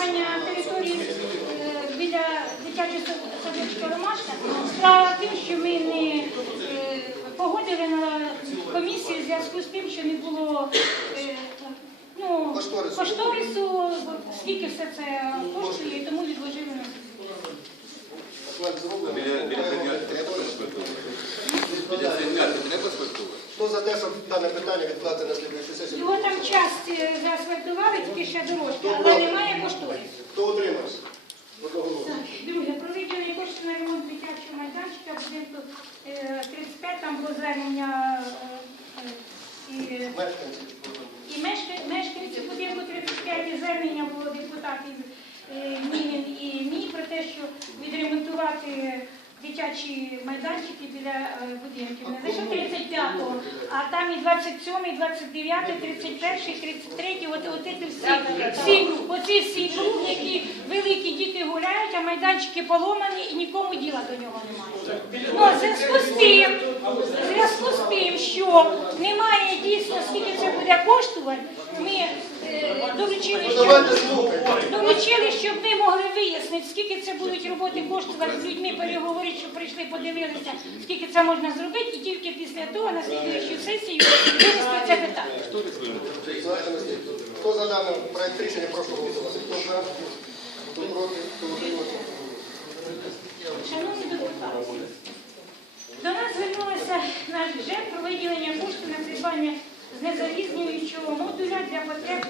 облаштування території е, біля дитячого садочка Ромашка. Справа тим, що ми не е, погодили на комісію в зв'язку з тим, що не було е, ну, Кошторису. скільки все це коштує, і тому відложили на? Хто за те, щоб дане питання відкласти на слідуючу сесію? Його там часть е, заасфальтували, тільки ще дорожки, але немає кошторису. Хто утримався? Друге, про виділення коштів на ремонт дитячого майданчика будинку е, 35, там було звернення е, е, і, Мешканці. і мешка- мешканців будинку 35, і звернення було депутатів е, Мінін і мій про те, що відремонтувати дитячі майданчики біля е, будинків. Не лише 35-го, а там і 27-й, 29-й, 31-й, 33-й, от, от ці всі, всі, оці всі круг, які великі діти гуляють, а майданчики поломані і нікому діла до нього немає. Ну, в зв'язку з тим, в зв'язку з тим, що немає дійсно, скільки це буде коштувати, ми доручили, Ну, щоб ми могли вияснити, скільки це будуть роботи коштувати з людьми, переговорити, щоб прийшли, подивилися, скільки це можна зробити, і тільки після того на слідуючу сесію винести це питання. Хто за даний проект рішення, прошу голосувати. Хто за? Хто проти? Хто утримався? Шановні депутати, до нас звернулося наш ЖЕК про виділення коштів на придбання знезалізнюючого модуля для потреб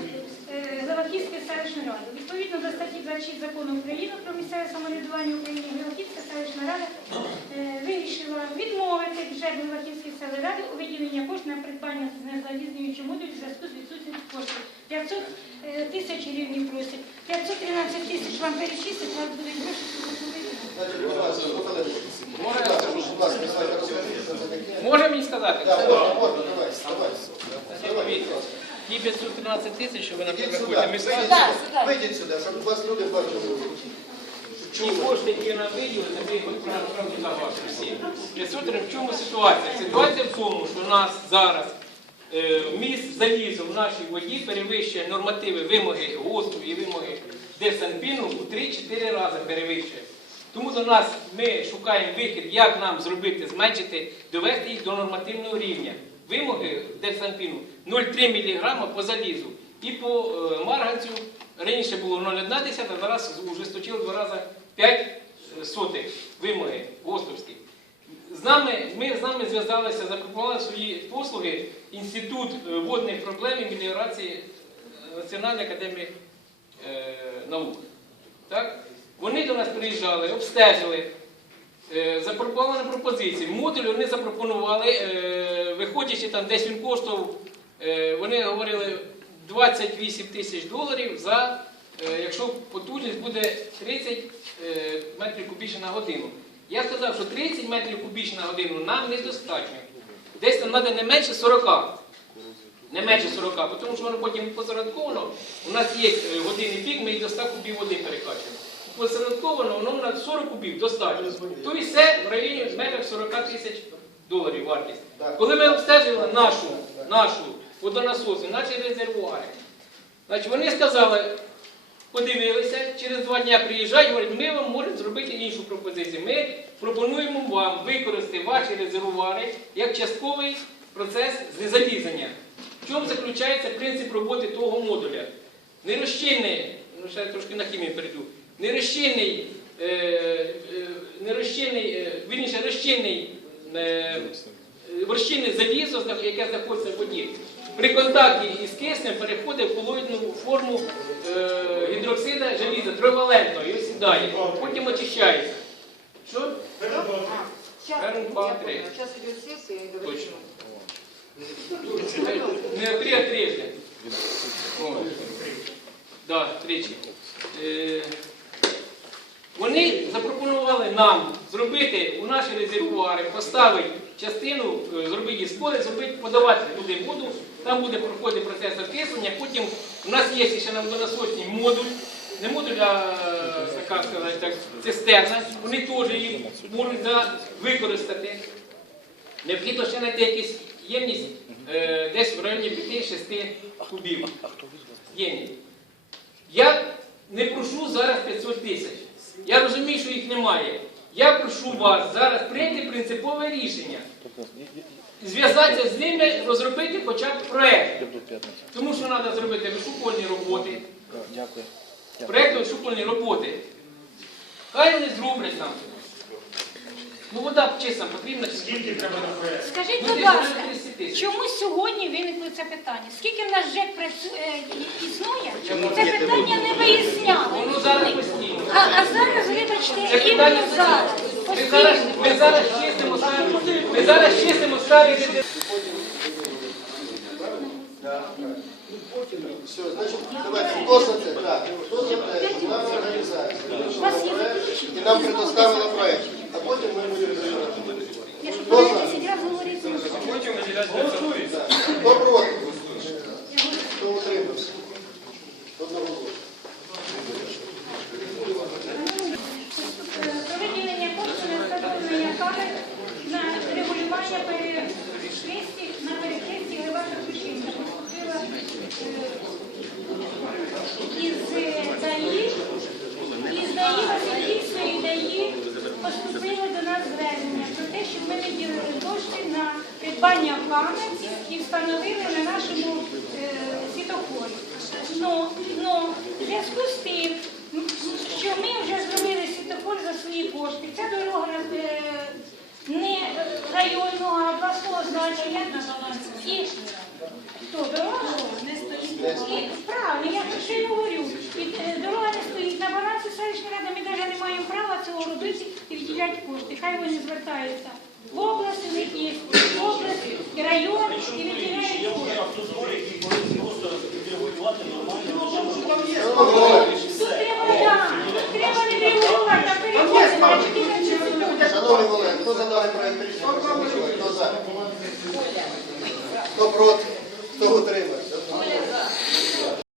е, Галаківської селищної ради. Відповідно до статті 26 закону України про місцеве самоврядування України, Галаківська селищна рада е, вирішила відмовити ЖЕК Галаківської селищної ради у виділенні коштів на придбання знезалізнюючого модулю в зв'язку з відсутністю коштів. 500 е, тисяч гривень просять. 513 тисяч вам перечислять, вас будуть гроші, Може, мені сказати? Так, можна, можна, давай, давай. Ті 513 тисяч, що ви нам Ідіть сюди, рахуєте, ми сюди, вийдіть сюди, щоб вас люди бачили. ті кошти, які нам виділили, ми їх правду загадуємо всі. 500 гривень, в чому ситуація? Ситуація в тому, що у нас зараз е, міст залізу в нашій воді перевищує нормативи вимоги ГОСТу і вимоги Десанпіну у 3-4 рази перевищує. Тому до нас ми шукаємо вихід, як нам зробити, зменшити, довести їх до нормативного рівня. Вимоги Десанпіну 0,3 мг по залізу. І по е, марганцю раніше було 0,1, зараз ужесточили два рази 5 сотих вимоги ГОСТовські. З нами, ми з нами зв'язалися, запропонували свої послуги Інститут е, водних проблем і меліорації е, Національної академії е, наук. Так? Вони до нас приїжджали, обстежили, е, запропонували пропозиції. Модуль вони запропонували, е, виходячи там, десь він коштував, е, вони говорили 28 тисяч доларів за, якщо потужність буде 30 е, метрів кубічних на годину. Я сказав, що 30 метрів кубічних на годину нам недостатньо. Десь там треба не менше 40. Не менше 40, тому що воно потім посередковано. У нас є годинний пік, ми їх до 100 кубів води перекачуємо. Посередковано воно на 40 кубів достатньо. Тобто все в районі в межах 40 тисяч доларів вартість. Коли ми обстежили нашу, нашу водонасоси, наші резервуари, значить вони сказали, подивилися, через два дні приїжджають, говорять, ми вам можемо зробити іншу пропозицію. Ми пропонуємо вам використати ваші резервуари як частковий процес знезалізання. В чому заключається принцип роботи того модуля? Нерозчинний, ну ще трошки на хімію перейду, нерозчинний, е, е, нерозчинний, е, вірніше, розчинний, розчинне залізо, яке знаходиться в воді, при контакті із киснем переходить в колоїдну форму гідроксида желіза, тривалентно і осідає, потім очищається. Що? Ферм 2-3. Сейчас идет сессия, и говорит, Точно. Не три, а трижди. О. Да, тричі. Вони запропонували нам зробити у наші резервуари, поставити частину, е, зробити її спори, зробити, подавати туди воду, там буде проходити процес окислення, потім у нас є ще на водонасосній модуль, не модуль, а е, така сказати, так, цистерна, вони теж її можуть використати. Необхідно ще знайти якусь ємність е, десь в районі 5-6 кубів. Ємність. Я не прошу зараз 500 тисяч. Я розумію, що їх немає. Я прошу вас зараз прийняти принципове рішення. Зв'язатися з ними, розробити хоча б проєкт. Тому що треба зробити вишукувальні роботи. Проєкт вишукувальні роботи. Хай вони зроблять нам. Ну вода чесно потрібна. Скільки треба на проект? Скажіть, Ну, будь ласка, на 200 тисяч. чому сьогодні виникло це питання? Скільки в нас ЖЕК е, існує, це питання не виясняли. Воно зараз постійно. А, а зараз, вибачте, Це іменно питання зараз. Ми зараз, постійно. ми зараз чистимо старі, ми зараз чистимо старі ряди. Все, значить, давайте, хто за це? Так, хто за те, що нам організація і нам предоставила проект, а потім ми будемо розглядати. Хто за? Хто проти? Хто утримався? Одноголосно. Про виділення коштів на встановлення камер на регулювання на перехресті Грибаша Кучинська. Поступила е, із ДАІ, із ДАІ Васильківської ДАІ поступило до нас звернення про те, щоб ми виділили кошти на придбання камер і встановили на нашому е, світофорі. Но, но в зв'язку з тим, що ми вже зробили світофор за свої кошти, ця дорога е, не районного, а обласного значення. І хто дорога не стоїть. Правильно, я про що й говорю. І, е, дорога не стоїть на балансі селищної ради, ми навіть не маємо права цього робити і виділяти кошти. Хай вони звертаються. В область у них є область, і район, і нормально. Тут треба, да, треба не регулювати, а переходити на 14. Шановні колеги, хто за даний проект рішення? Хто за? Хто проти?